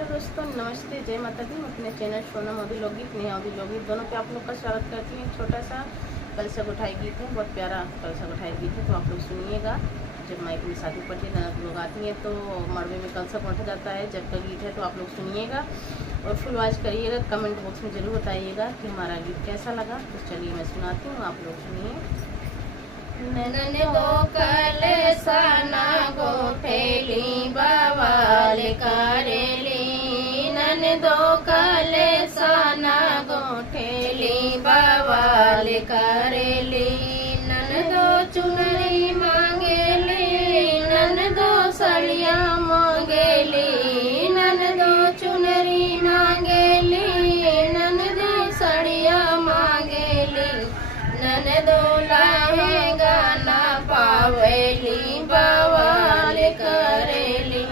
Hello दोस्तों, नमस्ते, जय माता दी। मैं अपने चैनल सोनम औद्योगिक नेहा औद्योगिक दोनों पे आप लोग का स्वागत करती हूँ। छोटा सा कलशा उठाई गीत है, बहुत प्यारा कलशा उठाई गीत है, तो आप लोग सुनिएगा। जब माइक में शादी पड़ती है, ननद लोग आती हैं तो मड़वे में कलशा उठा जाता है, जब का गीत है, तो आप लोग सुनिएगा और फुल वॉच करिएगा। कमेंट बॉक्स में ज़रूर बताइएगा कि हमारा गीत कैसा लगा। तो चलिए मैं सुनाती हूँ, आप लोग सुनिए। ननदो कलशा ना गोठेली बवाल करेली, ननदो कलशा ना गोठेली बवाल करेली। ननदो चुनरी मांगेली, ननदो सड़िया मांगेली, ननदो चुनरी मांगेली, ननदो सड़िया मांगेली। ननदो लहंगा ना पावेली बवाल करेली,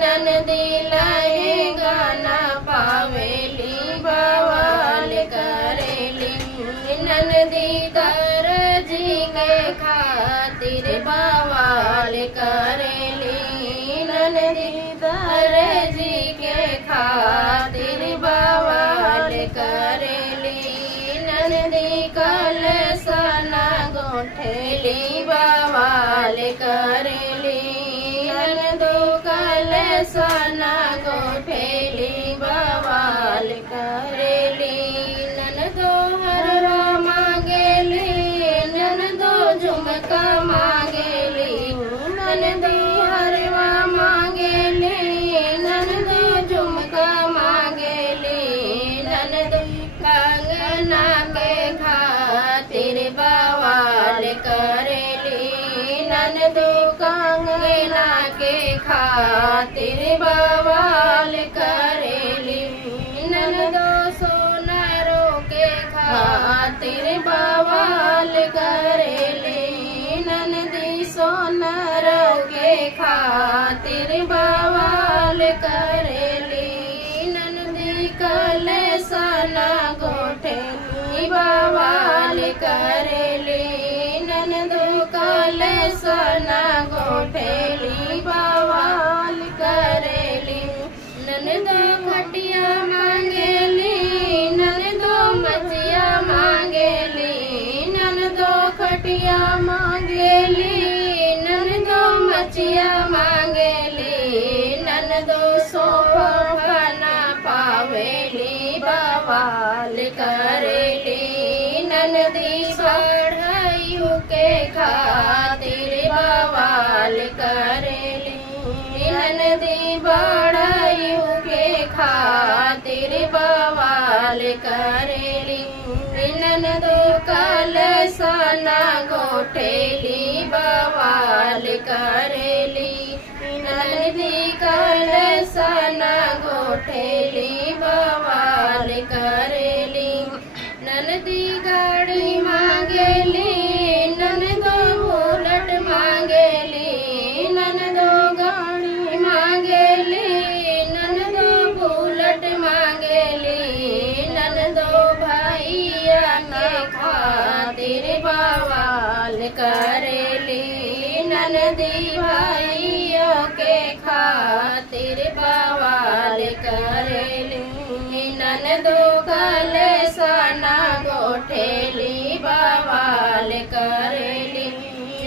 ननदी लहंगा ना पावेली बवाल करेली। ननदी दर्जी के खातिर बवाल करेली, ननदी दर्जी के खातिर बवाल करेली। ननदी कलशा ना गोठेली बवाल करेली, ननदो कलशा ना गोठेली बवाल करेली। ननदो हरवा मांगेली, ननदो झुमका मांगेली, ननदो हरवा मांगेली, ननदो झुमका मांगेली। ननदो कंगना के खातिर बवाल करेली, ननदो कंगना के खातिर बवाल करेली। ननदो सोनारो के खातिर बवाल करेली, ननदी सोनारो के खातिर बवाल करेली। ननदी कलशा ना गोठेली बवाल करेली, ननदो कलशा ना गोठेली बवाल करेली। ननदो खटिया मांगेली, ननदो मचिया मांगेली, ननदो खटिया मांगेली, ननदो मचिया मांगेली। ननदो सोफा खाना पावेली बवाल करेली, ननदी बढ़ायु के खातिर बवाल करेली, ननदी बढ़ायु के खातिर बवाल करेली। ननदो कलशा ना गोठेली बवाल करेली, ननदी कलशा ना गोठेली बवाल करेली। ननदी गाड़ी मांगेली, ननदो बुलेट मांगेली, ननदो गाड़ी मांगेली, ननदो बुलेट मांगेली। ननदो भैया के खातिर बवाल करेली, ननदी भैया के खातिर बवाल करेली। ननदो कलशा ना गोठेली बवाल करेली,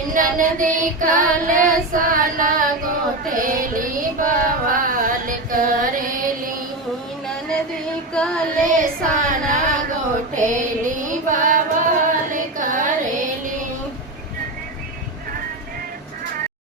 ननदी कलशा ना गोठेली बवाल करेली, ननदी कलशा ना गोठेली